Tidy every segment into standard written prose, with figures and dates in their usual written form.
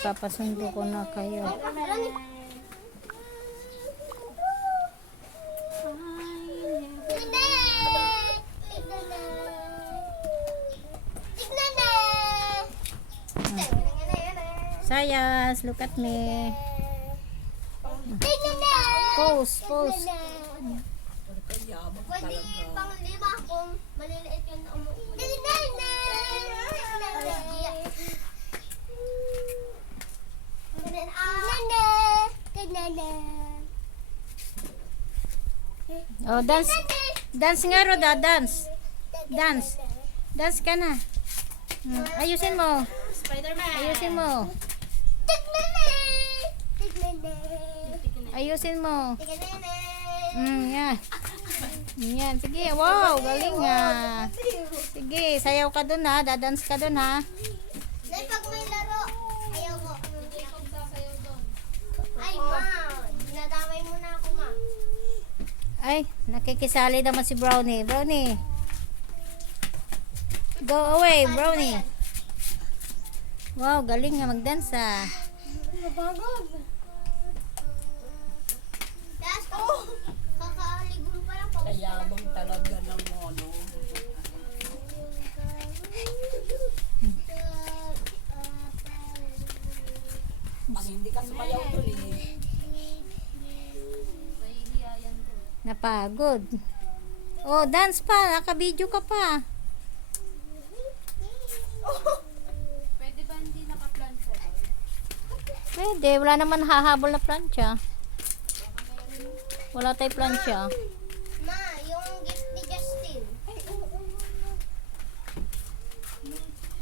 Ipapasundo ko na kayo. Sayas, look at me. Pose, pose. Pwede pang 5 kung maliliit yun na umuulit. Oh, dance. Dance nga, Roda, dance. Dance. Dance ka na. Ayusin mo. Spider-Man. Ayusin mo. Ayusin mo. Yan. Yan, sige. Wow, galing nga. Sige, sayaw ka dun ha. Dadance ka dun ha. Dahil pag may laro, ayaw ko. Ay, ma. Dinadamay mo na ako, ma. Ay, nakikisali naman si Brownie. Brownie. Go away, Brownie. Wow, galing nga mag-dance ah. Napagod. Das ko. Kakaligo pa lang. Kayabang talaga ng mono. Pag hindi ka sumayaw dun eh. Napagod. Oh, dance pa. Naka-video ka pa. Pwede ba hindi naka-plancha? Pwede. Wala naman hahabol na plancha. Wala tayong plancha. Ma, yung gift ni Justin.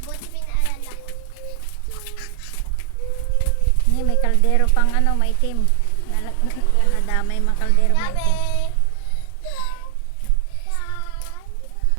Buti pinaalala ko. May kaldero pang ano, maitim. Nadamay mga kaldero maitim. Sabi,